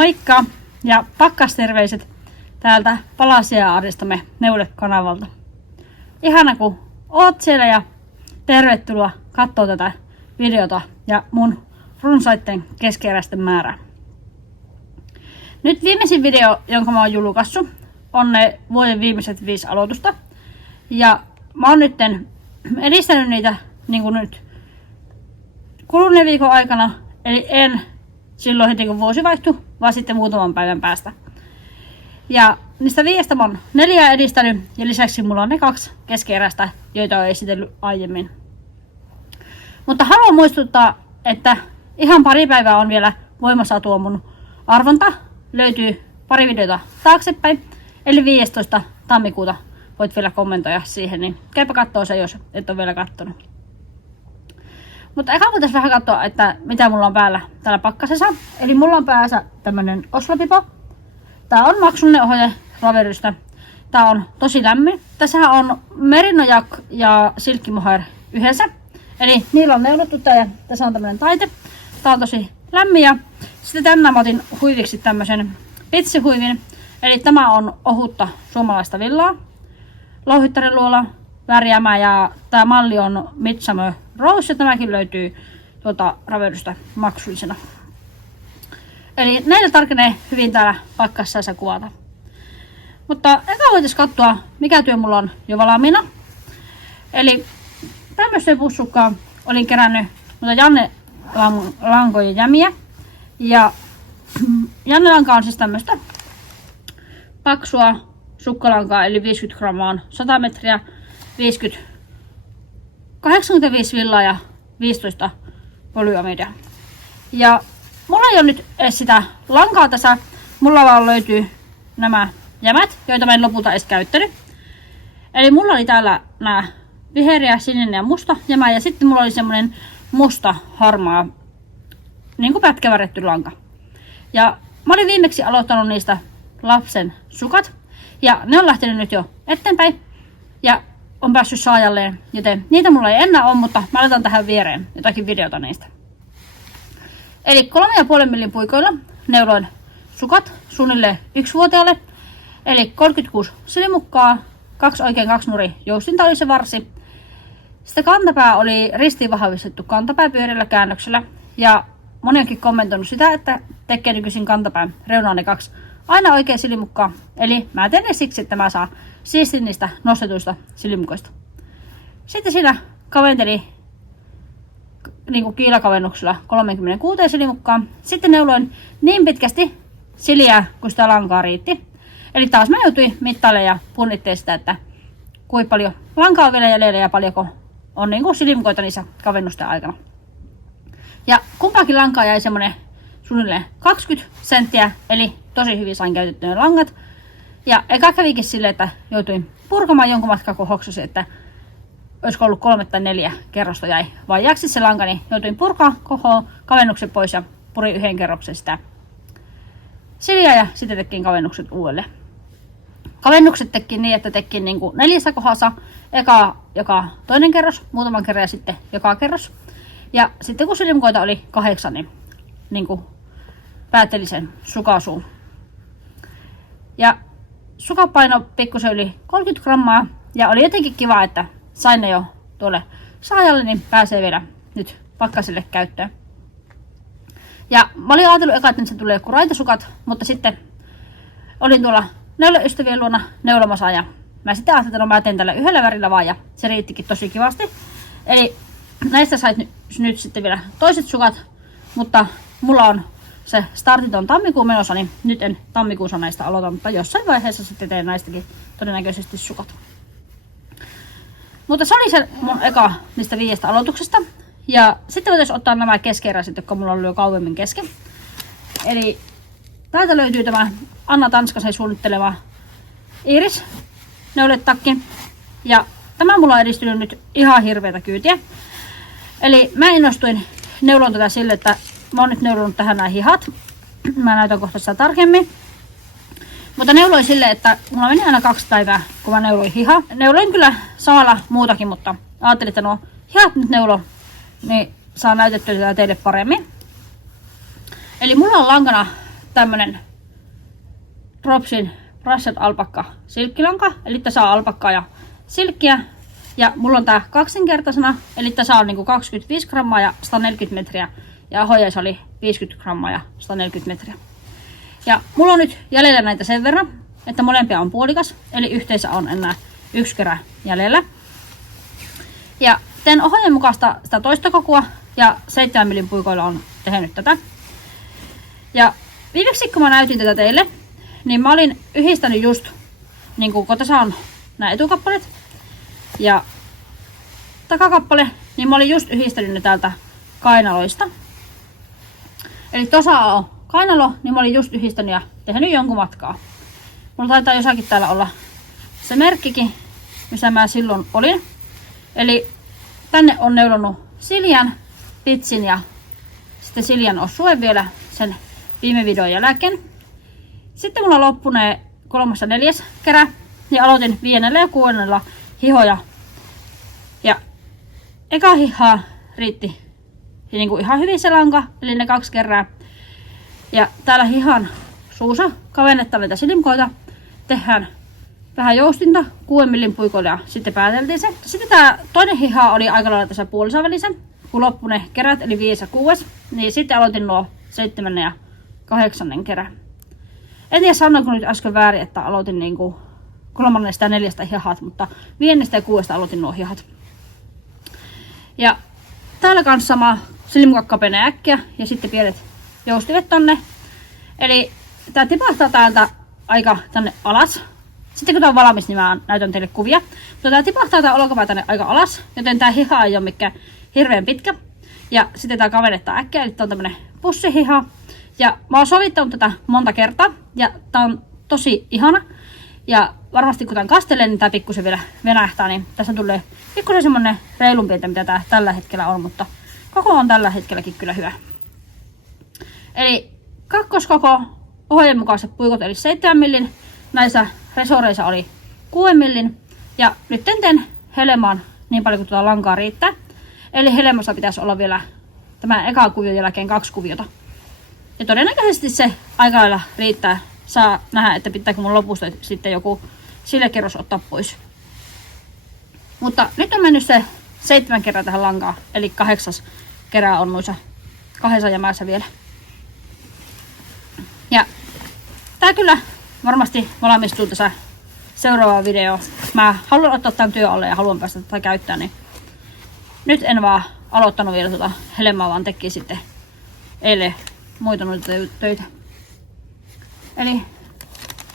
Moikka ja pakkasterveiset täältä Palasia-Aaristamme Neule-kanavalta. Ihana kun oot siellä ja tervetuloa kattoo tätä videota ja mun runsaitten keskeeräisten määrää. Nyt viimeisin video, jonka mä oon julkaissut, on ne vuoden viimeiset 5 aloitusta. Ja mä oon nyt edistänyt niitä niin kuin nyt kuluneen viikon aikana, eli en silloin heti kun vuosi vaihtui, vaan sitten muutaman päivän päästä. Ja niistä 5 mä oon 4 edistänyt ja lisäksi mulla on ne 2 keskeeräistä, joita oon esitellyt aiemmin. Mutta haluan muistuttaa, että ihan pari päivää on vielä voimassa tuo mun arvonta. Löytyy pari videota taaksepäin, eli 15. tammikuuta voit vielä kommentoida siihen, niin käypä kattoo se, jos et ole vielä kattonut. Mutta eka voitaisiin vähän katsoa, että mitä mulla on päällä täällä pakkasessa. Eli mulla on päässä tämmönen Oslo-pipo. Tää on maksullinen ohje Raverystä. Tää on tosi lämmin. Tässähän on Merinojak ja Silkki Mohair yhdessä. Eli niillä on neulottu tää ja tässä on tämmönen taite. Tää on tosi lämmin ja sitten tänään mä otin huiviksi tämmösen pitsihuivin. Eli tämä on ohutta suomalaista villaa. Louhittariluola värjäämä ja tää malli on Midsummer Rose ja tämäkin löytyy tuolta Raverystä maksullisena. Eli näillä tarkenee hyvin täällä pakkasessa kuvata. Mutta eka voitaisiin katsoa, mikä työ mulla on jo valmiina. Eli tämmöiseen pussukkaan olin kerännyt Janne lankojen jämiä. Ja Janne lanka on siis tämmöistä paksua sukkalankaa, eli 50 grammaa 100 metriä, 85 villaa ja 15 polyamidia. Ja mulla ei ole nyt edes sitä lankaa tässä, mulla vaan löytyy nämä jämät, joita mä en lopulta edes käyttänyt. Eli mulla oli täällä nämä vihreä, sininen ja musta jämä ja sitten mulla oli semmonen musta harmaa niin kuin pätkävärjetty lanka. Ja mä olin viimeksi aloittanut niistä lapsen sukat ja ne on lähtenyt nyt jo eteenpäin ja on päässyt saajalleen, joten niitä mulla ei enää ole, mutta mä laitan tähän viereen jotakin videota niistä. Eli 3,5 millin puikoilla neuloin sukat suunnilleen 1-vuotiaalle, eli 36 silimukkaa, 2 oikein 2 nuri joustinta oli se varsi. Sitten kantapää oli ristiin vahvistettu kantapää pyöreällä käännöksellä ja moni onkin kommentoinut sitä, että tekee nykyisin kantapään reunaan ne 2 aina oikein silimukkaa. Eli mä teen ne siksi, että mä saan siistin niistä nostetuista silimukoista. Sitten siinä kaventeli niin kuin kiilakavennuksella 36 silimukkaa. Sitten neuloin niin pitkästi siliä, kun sitä lankaa riitti. Eli taas mä joutuin mittailemaan ja punnitteen sitä, että kuinka paljon lankaa on vielä jäljellä ja paljonko on niin kuin silimukoita niissä kavennusten aikana. Ja kumpaakin lankaa jäi semmonen suunnilleen 20 senttiä, eli tosi hyvin sain käytettyä ne langat. Ja eka kävikin silleen, että joutuin purkamaan jonkun matkaa, kun hoksasin, että olisiko ollut 3 tai 4 kerrosta jäi vajaaksi se lanka, niin joutuin purkaa koko kavennuksen pois ja purin 1 kerroksen sitä siliä ja sitten tekin kavennukset uudelleen. Kavennukset tekin niin, että tekin niin kuin 4 kohdassa, eka joka toinen kerros, muutaman kerran ja sitten joka kerros. Ja sitten kun silimukoita oli 8, niin kuin päättelin sen sukasuun. Ja sukapaino pikkusen yli 30 grammaa ja oli jotenkin kiva, että sain ne jo tuolle saajalle, niin pääsee vielä nyt pakkaselle käyttöön. Ja mä olin ajatellut eka, että se tulee joku raitasukat, mutta sitten olin tuolla neuleystävien luona neulomassa ja mä sitten ajattelin, että no mä teen tällä yhdellä värillä vaan ja se riittikin tosi kivasti. Eli näistä sait nyt sitten vielä toiset sukat, mutta mulla on se startit on tammikuun menossa, niin nyt en tammikuussa näistä aloita, mutta jossain vaiheessa sitten teen näistäkin todennäköisesti sukat. Mutta se oli se mun eka niistä 5 aloituksesta. Ja sitten voitaisiin ottaa nämä keskeeräiset, jotka mulla oli jo kauemmin kesken. Eli täältä löytyy tämä Anna Tanskasen suunnittelema Iris neuletakki. Ja tämä mulla on edistynyt nyt ihan hirveätä kyytiä. Eli mä innostuin neulon tätä sille, että mä oon nyt neulonut tähän nämä hihat. Mä näytän kohta sitä tarkemmin. Mutta neuloin silleen, että mulla meni aina 2 päivää, kun mä neuloin hiha. Neuloin kyllä samalla muutakin, mutta ajattelin, että no hihat nyt neulo, niin saa näytettyä teille paremmin. Eli mulla on lankana tämmönen Dropsin Brushed Alpakka silkkilanka, eli tässä on alpakkaa ja silkkiä. Ja mulla on tää kaksinkertaisena, eli tässä on niinku 25 grammaa ja 140 metriä. Ja ahojeissa oli 50 grammaa ja 140 metriä. Ja mulla on nyt jäljellä näitä sen verran, että molempia on puolikas, eli yhteensä on enää 1 kerä jäljellä. Ja teen ohojen mukaista sitä toista kokua ja 7 millin puikoilla on tehnyt tätä. Ja viimeksi kun mä näytin tätä teille, niin mä olin yhdistänyt just, niin kun tässä on nämä etukappaleet ja takakappale, niin mä olin just yhdistänyt ne täältä kainaloista. Eli tuossa on kainalo, niin mä olin just yhdistänyt ja tehnyt jonkun matkaa. Mulla taitaa jossakin täällä olla se merkkikin, missä mä silloin olin. Eli tänne on neulonut Siljan, pitsin ja sitten Siljan osuen vielä sen viime videon jälkeen. Sitten mulla loppunee 3. ja 4. kerä ja aloitin 5. ja 6. hihoja. Ja eka hihaa riitti niin kuin ihan hyvin se lanka, eli ne 2 kerää. Ja täällä hihan suussa kavennetaan näitä silimkoita, tehdään vähän joustinta 6 millin puikoilla ja sitten pääteltiin se. Sitten tää toinen hiha oli aika lailla tässä puolissa välissä, kun loppu ne kerät, eli 5. ja 6. Niin sitten aloitin nuo 7. ja 8. kerä. En tiedä sanoinko nyt äsken väärin, että aloitin niinku 3. ja 4. hihat, mutta 5. ja 6. aloitin nuo hihat. Ja täällä kanssa sama silmukat kapenee äkkiä ja sitten pienet joustivet tonne. Eli tää tipahtaa täältä aika tänne alas. Sitten kun tää on valmis, niin mä näytän teille kuvia. Mutta tää tipahtaa tää olkapää tänne aika alas, joten tää hiha ei ole mikään hirveän pitkä. Ja sitten tää kavennettaa äkkiä, eli tää on tämmönen pussihiha. Ja mä oon sovittanut tätä monta kertaa ja tää on tosi ihana. Ja varmasti kun tän kastelee, niin tää pikkusen vielä venähtää, niin tässä tulee pikkusen semmonen reilumpi, että mitä tää tällä hetkellä on, mutta koko on tällä hetkelläkin kyllä hyvä. Eli kakkoskoko, ohojen mukaiset puikot eli 7 millin, näissä resoreissa oli 6 millin. Ja nyt teen helmaan niin paljon kuin tuota lankaa riittää. Eli helmassa pitäisi olla vielä tämän ekan kuvion jälkeen 2 kuviota. Ja todennäköisesti se aika lailla riittää. Saa nähdä, että pitääkö mun lopusta sitten joku silekerros ottaa pois. Mutta nyt on mennyt se 7 kertaa tähän lankaan, eli 8. kerää on noissa 2 jämässä vielä. Ja tää kyllä varmasti valmistuu tässä seuraava video. Mä haluan ottaa tämän työn alle ja haluan päästä tätä käyttää, niin nyt en vaan aloittanut vielä tuota helmaa, vaan teki sitten eilen muita noita töitä. Eli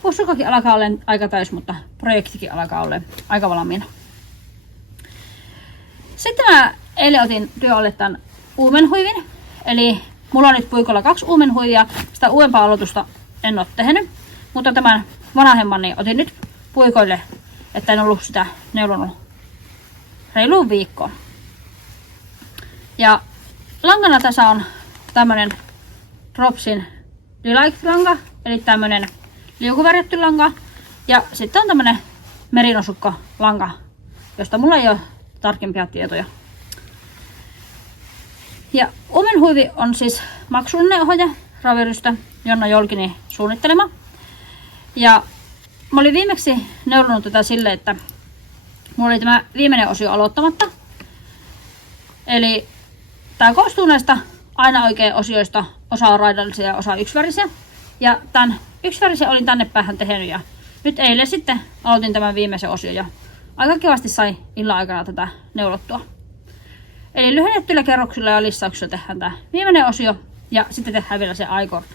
pussukakin alkaa olla aika täys, mutta projektikin alkaa olla aika valmiina. Sitten mä eilen otin työalle tämän uumenhuivin. Eli mulla on nyt puikolla 2 uumenhuivia. Sitä uudempaa aloitusta en ole tehnyt. Mutta tämän vanhemman niin otin nyt puikoille, että en ollut sitä neulonut reiluun viikkoon. Ja langana tässä on tämmönen Dropsin Delight-lanka, eli tämmönen liukuvärjätty lanka. Ja sitten on tämmönen merinosukka-lanka, josta mulla ei ole tarkempia tietoja. Ja uumenhuivi on siis maksullinen ohoje Ravirystä, Jonna Jolkini suunnittelema. Ja mä olin viimeksi neulonut tätä sille, että mulla oli tämä viimeinen osio aloittamatta. Eli tää koostuu näistä aina oikein osioista, osa on raidallisia ja osa yksivärisiä. Ja tän yksivärisen olin tänne päähän tehnyt ja nyt eilen sitten aloitin tämän viimeisen osion ja aika kivasti sai illan aikana tätä neulottua. Eli lyhennettyillä kerroksilla ja lissauksilla tehdään tämä viimeinen osio ja sitten tehdään vielä se I-cord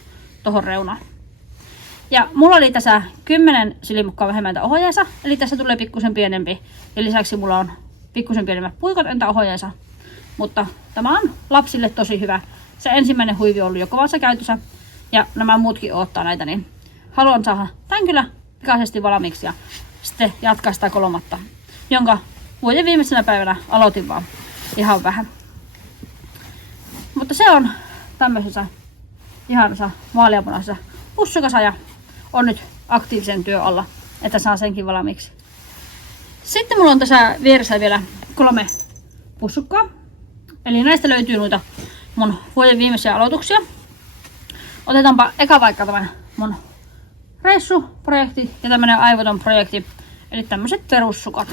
tohon reunaan. Ja mulla oli tässä 10 silimukkaa vähemmän ohojeessa, eli tässä tulee pikkusen pienempi. Ja lisäksi mulla on pikkusen pienemmät puikot entä ohojeessa. Mutta tämä on lapsille tosi hyvä. Se ensimmäinen huivi on ollut jo kovassa käytössä ja nämä muutkin odottaa näitä, niin haluan saada tämän kyllä pikaisesti valmiiksi ja sitten jatkaa sitä 3, jonka vuoden viimeisenä päivänä aloitin vaan ihan vähän. Mutta se on tämmöisessä ihanassa vaaleanpunaisessa pussukassa ja on nyt aktiivisen työn alla, että saa senkin valmiiksi. Sitten mulla on tässä vieressä vielä 3 pussukkaa. Eli näistä löytyy noita mun vuoden viimeisiä aloituksia. otetaanpa eka vaikka tämä mun reissuprojekti ja tämmönen aivoton projekti. Eli tämmöiset perussukat.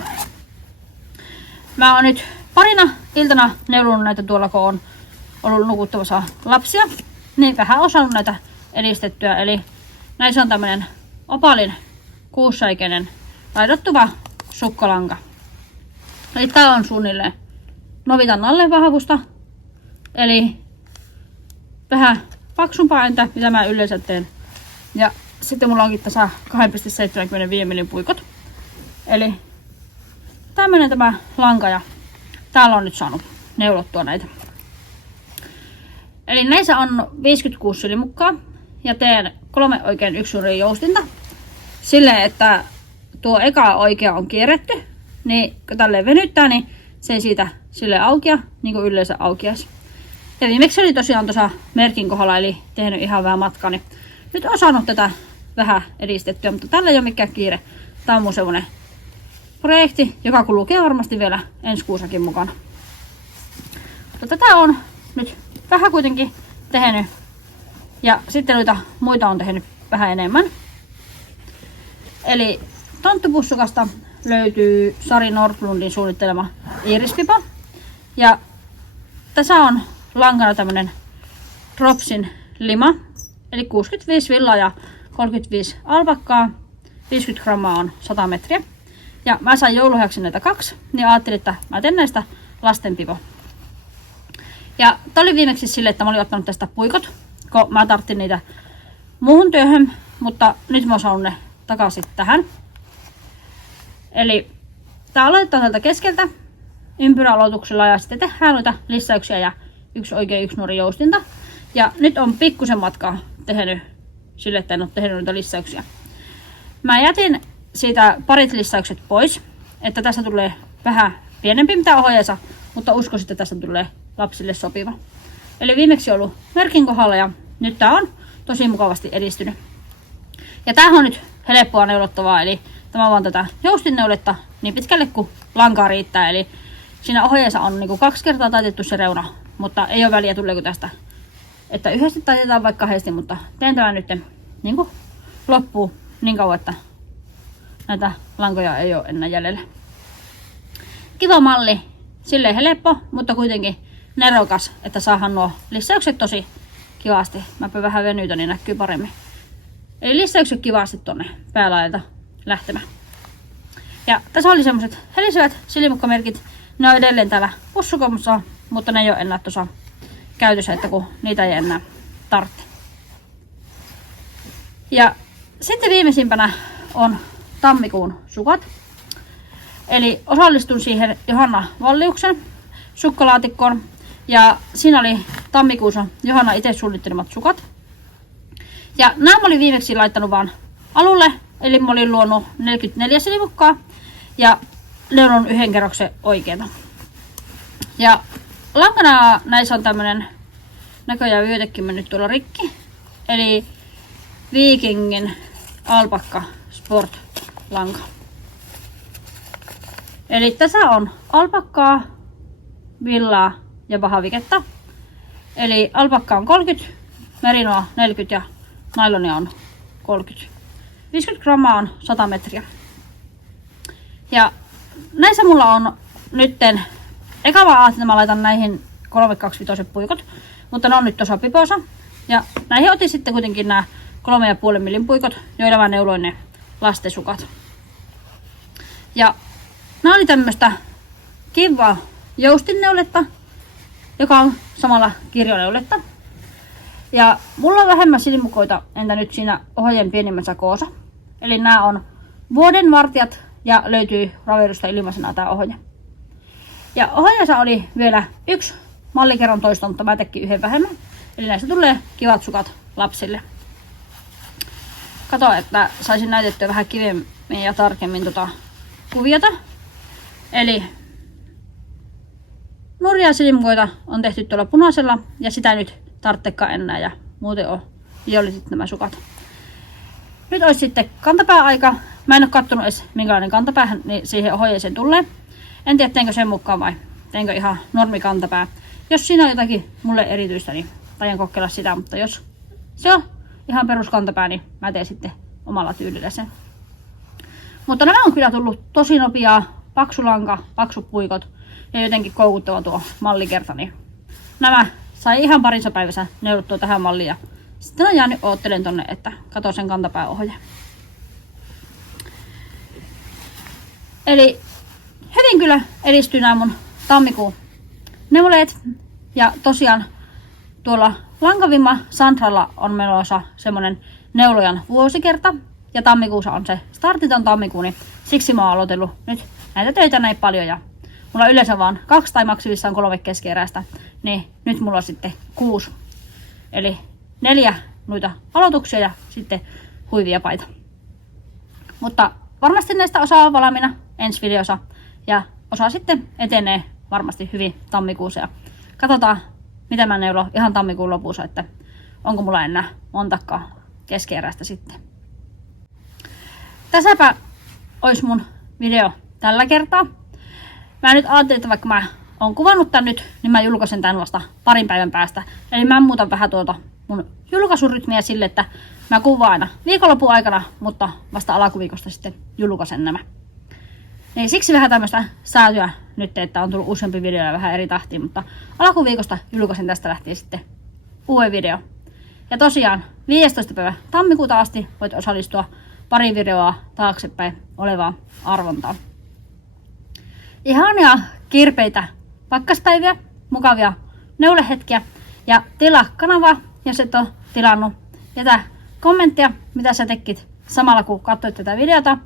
Mä oon nyt parina iltana neulunut näitä tuolla, kun on ollut nukuttamassa lapsia. Niin vähän osannut näitä edistettyä. Eli näissä on tämmönen opalin kuussäikeinen laidattuva sukkalanka. Eli tää on suunnilleen novitan alle vahvusta. Eli vähän paksumpaa entä mitä mä yleensä teen. Ja sitten mulla onkin tässä 2,75 mm puikot. Eli tämmönen tämä lanka ja täällä on nyt saanut neulottua näitä. Eli näissä on 56 silimukkaa ja teen 3 oikein 1 nurin joustinta. Silleen, että tuo eka oikea on kierretty, niin kun tälleen venyttää, niin se ei siitä sille aukea, niin kuin yleensä aukeaisi. Ja viimeksi oli tosiaan tuossa merkin kohdalla, eli tehnyt ihan vähän matkaa, niin nyt on saanut tätä vähän edistettyä, mutta tällä ei ole mikään kiire. Tää on mun semmonen projekti, joka kulkee varmasti vielä ensi kuussakin mukana. Mutta tätä on nyt vähän kuitenkin tehnyt. Ja sitten noita muita on tehnyt vähän enemmän. Eli tonttupussukasta löytyy Sari Nordlundin suunnittelema iirispipa. Ja tässä on lankana tämmönen Dropsin lima. Eli 65 villaa ja 35 alpakkaa. 50 grammaa on 100 metriä. Ja mä sain jouluhjaksi näitä 2, niin ajattelin, että mä teen näistä lastenpipo. Ja tää oli viimeksi sille, että mä olin ottanut tästä puikot, kun mä tarttin niitä muuhun työhön, mutta nyt mä oon saanut ne takaisin tähän. Eli tää aloitetaan täältä keskeltä ympyräaloituksella ja sitten tehdään noita lisäyksiä ja 1 oikein 1 nurin joustinta. Ja nyt on pikkusen matkaa tehnyt sille, että en ole tehnyt noita lisäyksiä. Mä jätin siitä parit lisäykset pois, että tässä tulee vähän pienempi mitä ohjeessa, mutta uskoisin, että tästä tulee lapsille sopiva. Eli viimeksi ollut merkin kohdalla ja nyt tää on tosi mukavasti edistynyt. Ja tämähän on nyt helppoa neulottavaa, eli tämä on vaan tätä joustinneuletta niin pitkälle kuin lankaa riittää. Eli siinä ohjeessa on niinku 2 kertaa taitettu se reuna, mutta ei ole väliä tuleeko tästä, että yhdesti taitetaan vaikka kahdesti, mutta teen tämän nyt niinku loppuun niin kauan, että näitä lankoja ei ole enää jäljellä. Kiva malli, silleen helppo, mutta kuitenkin nerokas, että saadaan nuo lisäykset tosi kivasti. Mäpä vähän venytän, niin näkyy paremmin. Eli lisäykset kivasti tonne päälaajalta lähtemään. Ja tässä oli semmoset helisevät silimukkamerkit. Ne on edelleen täällä pussukomussa, mutta ne ei ole enää tuossa käytössä, että kun niitä ei enää tarvitse. Ja sitten viimeisimpänä on tammikuun sukat. Eli osallistun siihen Johanna Valliuksen sukkalaatikkoon. Ja siinä oli tammikuussa Johanna itse suunnittelemat sukat. Ja nämä mä olin viimeksi laittanut vaan alulle. Eli mä olin luonut 44 silimukkaa. Ja leunun 1 kerroksen oikeeta. Ja lankana näissä on tämmönen näköjään vyötekin mennyt tuolla rikki. Eli Vikingin Alpakka Sport lanka. Eli tässä on alpakkaa, villaa ja pahaviketta. Eli alpakka on 30, merinoa 40 ja nailonia on 30. 50 grammaa on 100 metriä. Ja näissä mulla on nytten, eka vaan ajattelin, että mä laitan näihin 325 puikot, mutta ne on nyt tuossa pipossa. Ja näihin otin sitten kuitenkin nämä 3,5 millin puikot, joilla mä neuloin ne lastensukat. Ja nämä oli tämmöstä kivaa joustinneuletta, joka on samalla kirjoneuletta. Ja mulla on vähemmän silimukoita entä nyt siinä ohjeen pienimmässä koossa. Eli nämä on vuoden vartijat ja löytyy Raverusta ilmaisena tää ohje. Ja ohjeessa oli vielä 1 mallikerran toisto, mutta mä tekin 1 vähemmän. Eli näistä tulee kivat sukat lapsille. Kato, että saisin näytettyä vähän kivemmin ja tarkemmin kuviota. Eli nurja silimukoita on tehty tuolla punaisella ja sitä nyt tarvitsekaan enää ja muuten on violliset nämä sukat. Nyt olisi sitten kantapääaika. Mä en ole kattonut edes minkälainen kantapää niin siihen ohjeeseen tulee. En tiedä teenkö sen mukaan vai teenkö ihan normi kantapää. Jos siinä on jotakin mulle erityistä, niin taidan kokeilla sitä, mutta jos se on ihan peruskantapää, niin mä teen sitten omalla tyylillä sen. Mutta nämä on kyllä tullut tosi nopeaa, paksu lanka, paksut puikot ja jotenkin koukuttava tuo mallikerta. Niin nämä sai ihan parissa päivässä neulottua tähän malliin ja sitten on jäänyt oottelen tonne, että kato sen kantapääohje. Eli hyvin kyllä edistyy nämä mun tammikuun neuleet. Ja tosiaan tuolla Lankavimma Sandralla on menossa semmonen neulojan vuosikerta. Ja tammikuussa on se startiton tammikuu, niin siksi mä oon aloitellut nyt näitä töitä näin paljon. Ja mulla on yleensä vaan 2 tai maksimissaan 3 keskeeräistä, niin nyt mulla on sitten 6. Eli 4 noita aloituksia ja sitten huivia paita. Mutta varmasti näistä osa on valmiina ensi videossa ja osa sitten etenee varmasti hyvin tammikuussa. Ja katsotaan, mitä mä neulon ihan tammikuun lopussa, että onko mulla enää montakaan keskeeräistä sitten. Tässäpä olisi mun video tällä kertaa. Mä nyt ajattelin, että vaikka mä oon kuvannut tän nyt, niin mä julkaisen tän vasta parin päivän päästä. Eli mä muutan vähän tuota mun julkaisurytmiä sille, että mä kuvaan aina viikonlopun aikana, mutta vasta alkuviikosta sitten julkaisen nämä. Niin siksi vähän tämmöistä säätöä nyt, että on tullut useampi video ja vähän eri tahtiin, mutta alkuviikosta julkaisen tästä lähtien sitten uuden video. Ja tosiaan 15. päivä tammikuuta asti voit osallistua pari videoa taaksepäin olevaan arvontaan. Ihania kirpeitä pakkaspäiviä, mukavia neulehetkiä ja tilaa kanavaa, jos et ole tilannut. Jätä kommenttia, mitä sä tekit samalla kun katsoit tätä videota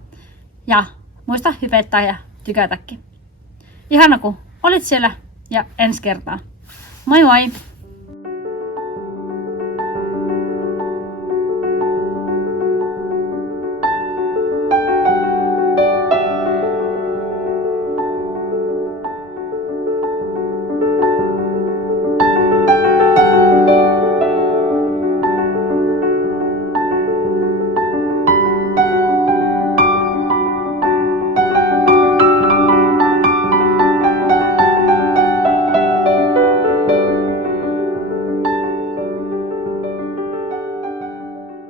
ja muista hypettää ja tykätäkin. Ihana kun olit siellä ja ensi kertaan. Moi moi!